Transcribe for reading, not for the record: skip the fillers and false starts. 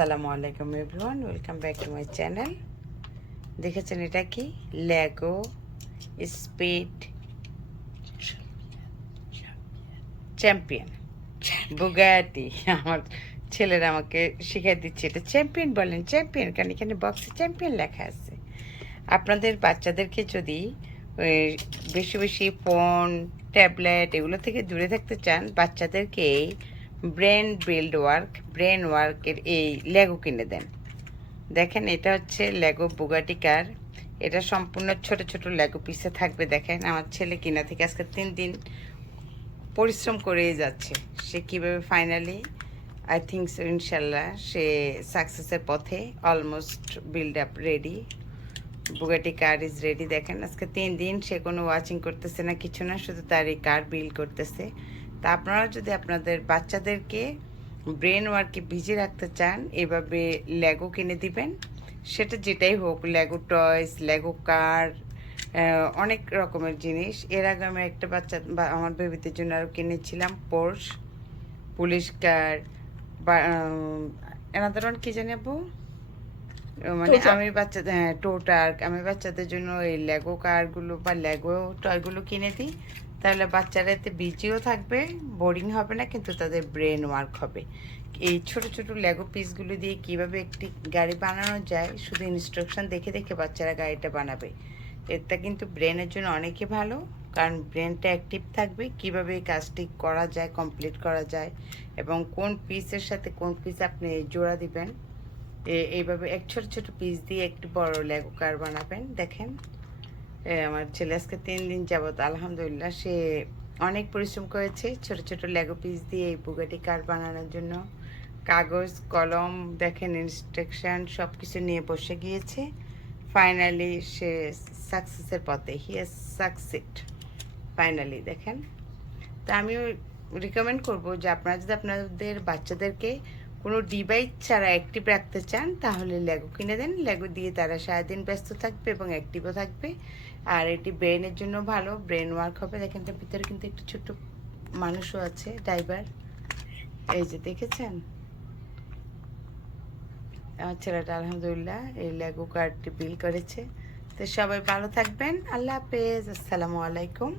আসসালামু আলাইকুম everyone, welcome back to my channel. দেখেছেন এটা কি? Lego speed champion Bugatti. আমার ছেলেরা আমাকে শিখিয়ে দিচ্ছে এটা চ্যাম্পিয়ন বলেন, চ্যাম্পিয়ন কারণ এখানে বক্সে চ্যাম্পিয়ন লেখা আছে। আপনাদের বাচ্চাদেরকে যদি ওই বেশি বেশি ফোন, ট্যাবলেট এগুলো থেকে দূরে থাকতে চান, বাচ্চাদেরকে এই ব্রেন ওয়ার্কের এই লেগো কিনে দেন। দেখেন এটা হচ্ছে লেগো বুগাটি কার। এটা সম্পূর্ণ ছোট ছোট লেগো পিসে থাকবে। দেখেন আমার ছেলে কিনা থেকে আজকে 3 দিন পরিশ্রম করেই যাচ্ছে। সে কীভাবে ফাইনালি আই থিঙ্ক সো ইনশাল্লাহ সে সাকসেসের পথে। Almost build up ready, Bugatti car is ready. দেখেন আজকে 3 দিন সে কোনো ওয়াচিং করতেছে না, কিছু না, শুধু তার এই কার বিল্ড করতেছে। তা আপনারা যদি আপনাদের বাচ্চাদেরকে ব্রেন ওয়ার্কে বিজি রাখতে চান, এভাবে লেগো কিনে দিবেন। সেটা যেটাই হোক, লেগো টয়স, লেগো কার, অনেক রকমের জিনিস। এর আগে আমি একটা বা আমার বেবিদের জন্য আরও কিনেছিলাম পোর্শ, পুলিশ কার বা এনাদের কী জানি আপু, মানে আমি বাচ্চাদের, হ্যাঁ টোটার, আমি বাচ্চাদের জন্য এই লেগো কারগুলো বা লেগো টয়গুলো কিনে দিই। তাহলে বাচ্চারা এতে বিজিও থাকবে, বোরিং হবে না, কিন্তু তাদের ব্রেন ওয়ার্ক হবে। এই ছোট ছোট লেগো পিসগুলো দিয়ে কিভাবে একটি গাড়ি বানানো যায়, শুধু ইনস্ট্রাকশন দেখে দেখে বাচ্চারা গাড়িটা বানাবে। এটা কিন্তু ব্রেনের জন্য অনেকই ভালো, কারণ ব্রেনটা অ্যাক্টিভ থাকবে। কিভাবে এই কাজটি করা যায়, কমপ্লিট করা যায়, এবং কোন পিসের সাথে কোন পিস আপনি জোড়া দিবেন, এইভাবে এক ছোট ছোট পিস দিয়ে একটু বড় লেগো কার বানাবেন। দেখেন আমার ছেলে আজকে 3 দিন যাবত আলহামদুলিল্লাহ সে অনেক পরিশ্রম করেছে ছোট ছোট লেগো পিস দিয়ে এই বুগাটি কার বানানোর জন্য। কাগজ কলম দেখেন, ইনস্ট্রাকশন সব কিছু নিয়ে বসে গিয়েছে। ফাইনালি সে সাকসেসের পথে, হি হ্যাজ সাকসিড ফাইনালি। দেখেন, তা আমিও রিকমেন্ড করব যে আপনারা যদি আপনাদের বাচ্চাদেরকে কোনো ডিভাইস ছাড়া অ্যাক্টিভ রাখতে চান, তাহলে লেগো কিনে দেন। লেগো দিয়ে তারা সারাদিন ব্যস্ত থাকবে এবং অ্যাক্টিভও থাকবে। আর এটি ব্রেনের জন্য ভালো, ব্রেন ওয়ার্ক হবে। দেখেন তার ভিতরে কিন্তু একটু ছোট্ট মানুষও আছে, ড্রাইভার। এই যে দেখেছেন আমার ছেলেটা আলহামদুলিল্লাহ এই লেগো কারটি বিল করেছে। তো সবাই ভালো থাকবেন, আল্লাহ হাফেজ, আসসালামু আলাইকুম।